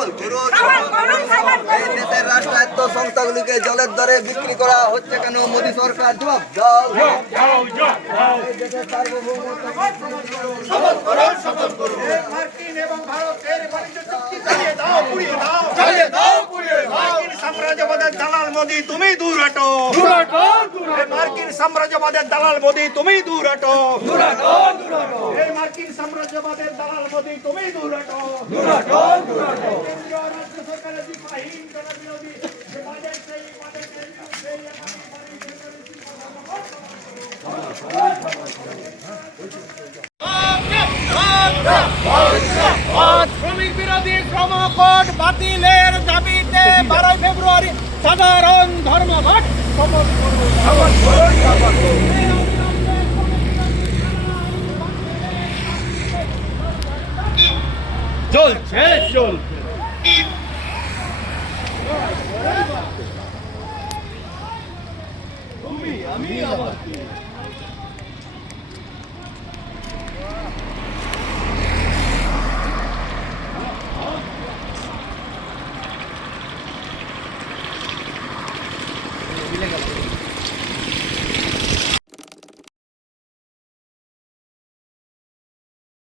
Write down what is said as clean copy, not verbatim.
সফল করুন। এই দেশের রাষ্ট্রায়ত্ত সংস্থাগুলিকে জলের দরে বিক্রি করা হচ্ছে কেন? মোদী সরকার জবাব দাও। এই দেশের সার্বভৌমত্ব সফল করুন, সফল করুন। মার্কিন এবং ভারতের বাণিজ্য চুক্তি চালিয়ে দাও, পুড়িয়ে দাও, চালিয়ে দাও, পুড়িয়ে দাও। মার্কিন সাম্রাজ্যবাদের দালাল মোদি, তুমি দূর হটো, দূর হটো, দূর হটো। মার্কিন সাম্রাজ্যবাদের দালাল মোদি, তুমি দূর হটো, দূর হটো, দূর হটো। এই মার্কিন সাম্রাজ্যবাদের দালাল মোদি, তুমি দূর হটো, দূর হটো, দূর হটো। কেন্দ্রীয় রাজ্য সরকারের দিকহীন জনবিরোধী যে বাজেট, সেই বাজেটের বিরুদ্ধে শ্রমিক বিরোধী শ্রমকোড বাতিলের দাবিতে 12 ফেব্রুয়ারি সাধারণ ধর্মঘট সফল করুন, সফল করুন, সফল করুন। চলছে চলছে। তুমি আমি আবার